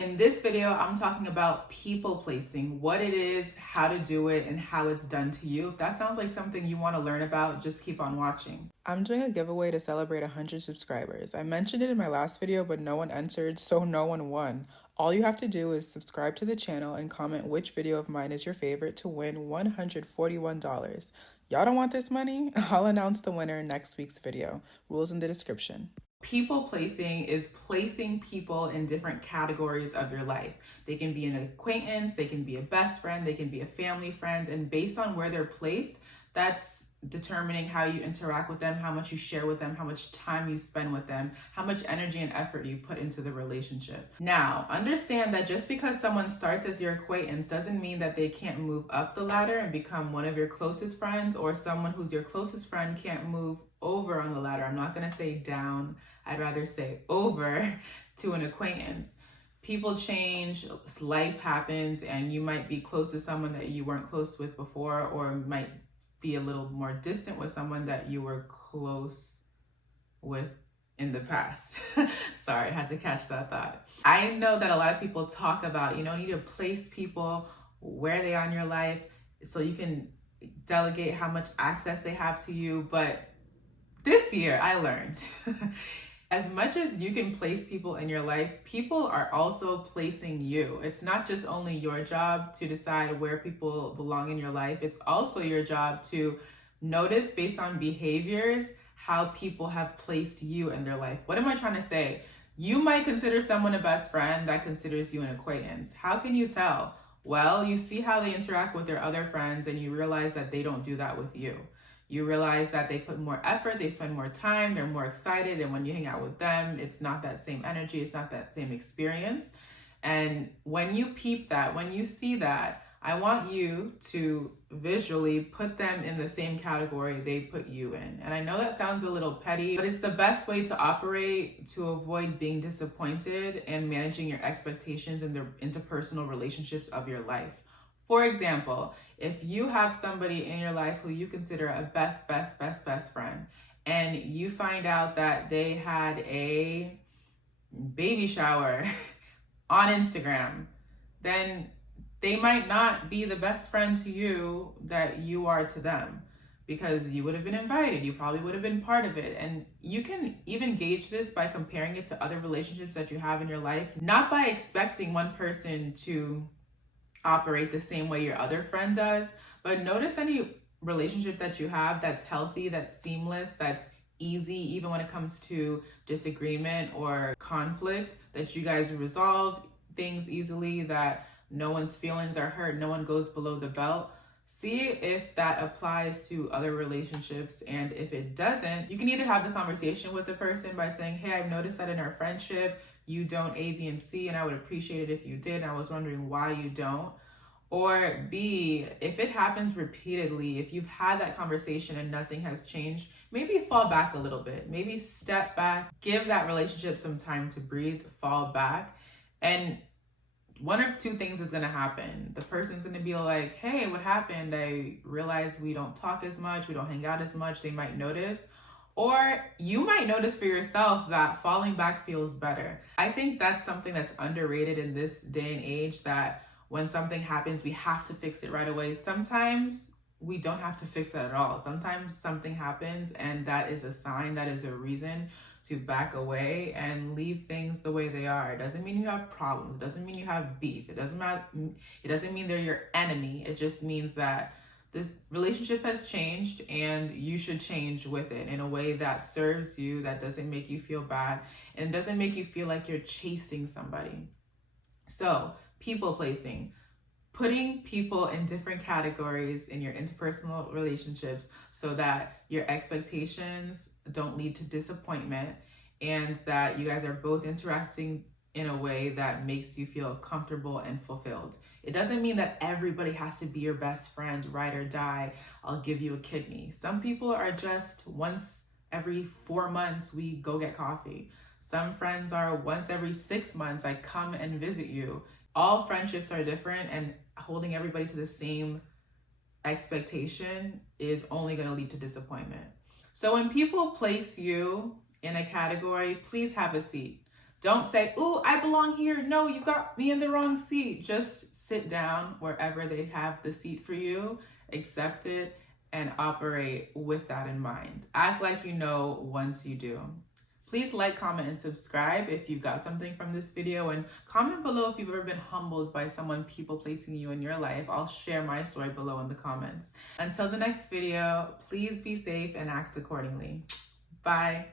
In this video, I'm talking about people placing, what it is, how to do it, and how it's done to you. If that sounds like something you want to learn about, just keep on watching. I'm doing a giveaway to celebrate 100 subscribers. I mentioned it in my last video, but no one entered, so no one won. All you have to do is subscribe to the channel and comment which video of mine is your favorite to win $141. Y'all don't want this money? I'll announce the winner in next week's video. Rules in the description. People placing is placing people in different categories of your life. They can be an acquaintance, they can be a best friend, they can be a family friend, and based on where they're placed, that's determining how you interact with them, how much you share with them, how much time you spend with them, how much energy and effort you put into the relationship. Now, understand that just because someone starts as your acquaintance doesn't mean that they can't move up the ladder and become one of your closest friends, or someone who's your closest friend can't move over on the ladder. I'm not going to say down, I'd rather say over to an acquaintance. People change, life happens, and you might be close to someone that you weren't close with before, or might be a little more distant with someone that you were close with in the past. Sorry, I had to catch that thought. I know that a lot of people talk about, you need to place people where they are in your life so you can delegate how much access they have to you. But this year I learned as much as you can place people in your life, people are also placing you. It's not just only your job to decide where people belong in your life. It's also your job to notice based on behaviors how people have placed you in their life. What am I trying to say? You might consider someone a best friend that considers you an acquaintance. How can you tell? Well, you see how they interact with their other friends and you realize that they don't do that with you. You realize that they put more effort, they spend more time, they're more excited, and when you hang out with them, it's not that same energy, it's not that same experience. And when you peep that, when you see that, I want you to visually put them in the same category they put you in. And I know that sounds a little petty, but it's the best way to operate to avoid being disappointed and managing your expectations in the interpersonal relationships of your life. For example, if you have somebody in your life who you consider a best friend, and you find out that they had a baby shower on Instagram, then they might not be the best friend to you that you are to them, because you would have been invited, you probably would have been part of it. And you can even gauge this by comparing it to other relationships that you have in your life, not by expecting one person to operate the same way your other friend does, but notice any relationship that you have that's healthy, that's seamless, that's easy, even when it comes to disagreement or conflict, that you guys resolve things easily, that no one's feelings are hurt, no one goes below the belt. See if that applies to other relationships, and if it doesn't, you can either have the conversation with the person by saying, hey, I've noticed that in our friendship, you don't A, B, and C, and I would appreciate it if you did, and I was wondering why you don't. Or B, if it happens repeatedly, if you've had that conversation and nothing has changed, maybe fall back a little bit. Maybe step back, give that relationship some time to breathe, fall back. And one of two things is going to happen. The person's going to be like, hey, what happened? I realized we don't talk as much, we don't hang out as much. They might notice. Or you might notice for yourself that falling back feels better. I think that's something that's underrated in this day and age, that when something happens, we have to fix it right away. Sometimes we don't have to fix it at all. Sometimes something happens and that is a sign, that is a reason to back away and leave things the way they are. It doesn't mean you have problems. It doesn't mean you have beef. It doesn't mean they're your enemy. It just means that this relationship has changed and you should change with it in a way that serves you, that doesn't make you feel bad, and doesn't make you feel like you're chasing somebody. So, people placing, putting people in different categories in your interpersonal relationships so that your expectations don't lead to disappointment, and that you guys are both interacting in a way that makes you feel comfortable and fulfilled. It doesn't mean that everybody has to be your best friend, ride or die, I'll give you a kidney. Some people are just once every 4 months we go get coffee. Some friends are once every 6 months I come and visit you. All friendships are different, and holding everybody to the same expectation is only going to lead to disappointment. So when people place you in a category, please have a seat. Don't say, ooh, I belong here. No, you got me in the wrong seat. Just sit down wherever they have the seat for you, accept it, and operate with that in mind. Act like you know once you do. Please like, comment, and subscribe if you got something from this video, and comment below if you've ever been humbled by someone people placing you in your life. I'll share my story below in the comments. Until the next video, please be safe and act accordingly. Bye.